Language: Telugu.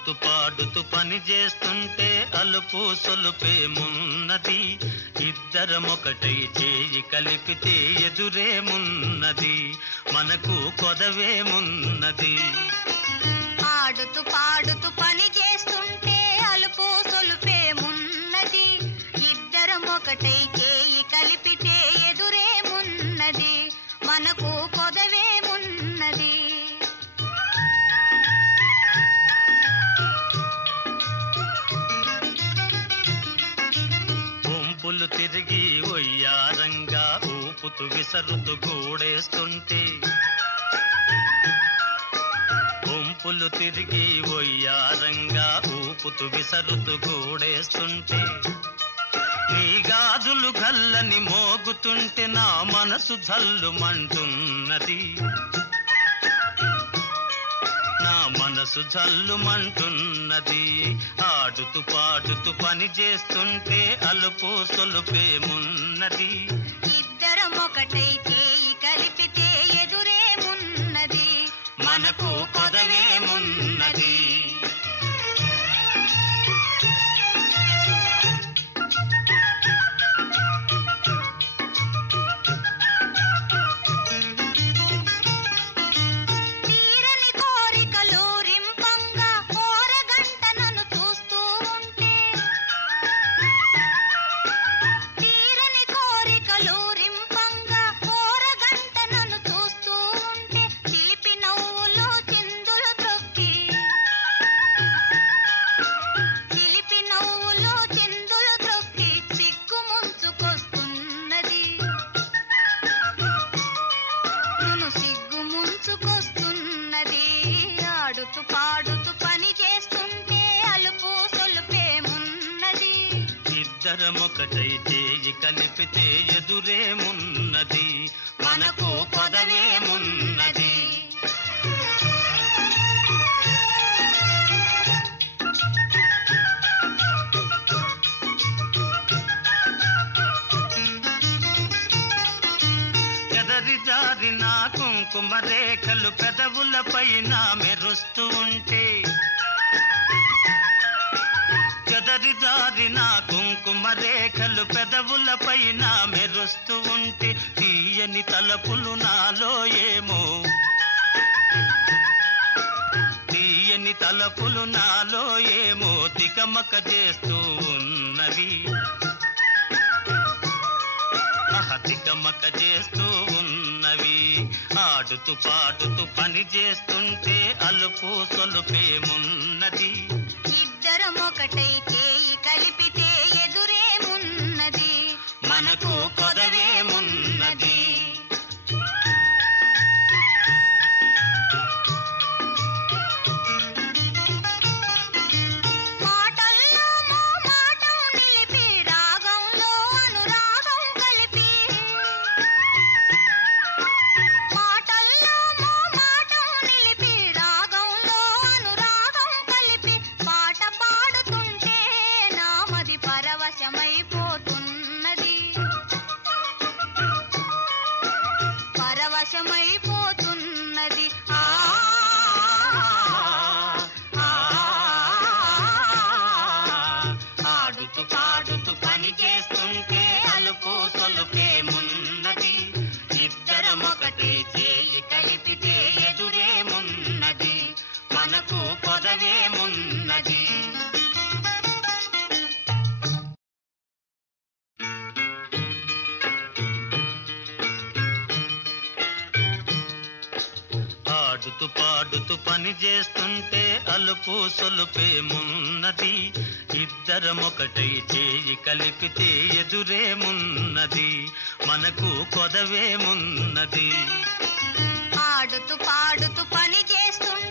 ఆడుతూ పాడుతూ పని చేస్తుంటే అలుపు సొలుపేమున్నది, ఇద్దరమొకటై చేయి కలిపితే ఎదురేమున్నది, మనకు కొదవేమున్నది. ఆడుతూ పాడుతూ పని చేస్తుంటే అలుపు సొలుపేమున్నది, ఇద్దరమొకటై చేయి కలిపితే ఎదురేమున్నది, మనకు కొదవేమున్నది. గుంపులు తిరిగి ఒయ్యారంగా ఊపుతూ విసరుతూ గూడేస్తుంటే, గుంపులు తిరిగి ఒయ్యారంగా ఊపుతూ విసరుతూ గూడేస్తుంటే, నీ గాజులు గల్లని మోగుతుంటే నా మనసు జల్లుమంటున్నది, నా మనసు జల్లుమంటున్నది. ఆడుతూ పాడుతూ పని చేస్తుంటే అలుపు సొలుపేమున్నది, ఇద్దరమొకటై చేయి కలిపితే ఎదురేమున్నది, మనకు కొదవేమున్నది. తీరని కోరికలు రింపంగా కోరగంట నన్ను చూస్తూ ఉంటే, తీరని కోరికలు రింపంగా కోరగంట నన్ను చూస్తూ ఉంటే, చిలిపి నవ్వులు చిందులు త్రొక్కి, చిలిపి నవ్వులు చిందులు త్రొక్కి సిగ్గు ముంచుకొస్తున్నది, నన్ను సిగ్గు ముంచుకొస్తున్నది. ఆడుతూ పాడుతూ పని చేస్తుంటే అలుపు సొలుపేమున్నది, ఇద్దరమొకటై చేయి కలిపితే ఎదురేమున్నది, మనకు కొదవేమున్నది. ఎదరి జారిన కుంకుమ రేఖలు పెదవులపైన మెరుస్తూ ఉంటే, చెదరి జారిన కుంకుమ రేఖలు పెదవులపైన మెరుస్తూ ఉంటే, తీయని తలపులు నాలో ఏమో, తీయని తలపులు నాలో ఏమో తికమక చేస్తూ ఉన్నవి, తికమక చేస్తూ ఉన్నవి. ఆడుతూ పాడుతూ పని చేస్తుంటే అలుపు సొలుపేమున్నది, ఇద్దరమొకటై చేయి కలిపితే ఎదురేమున్నది, మనకు కొదవేమున్నది. మాటల్లో మోమాటం నిలిపి రాగంలో అనురాగం కలిపి, మాటల్లో మోమాటం నిలిపి రాగంలో అనురాగం కలిపి, పాట పాడుతుంటే నామది పరవశమైపోతున్నది, పరవశమైపోతున్నది. ఆడుతూ పాడుతూ పని చేస్తుంటే అలుపు సొలుపేమున్నది, ఇద్దరమొకటి చేయి కలిపితే ఎదురేమున్నది, మనకు కొదవేమున్నది. ఆడుతూ పాడుతూ పని చేస్తుంటే అలుపు సొలుపేమున్నది, ఇద్దరమొకటై చేయి కలిపితే ఎదురేమున్నది, మనకు కొదవేమున్నది. ఆడుతూ పాడుతూ పని చేస్తుంటే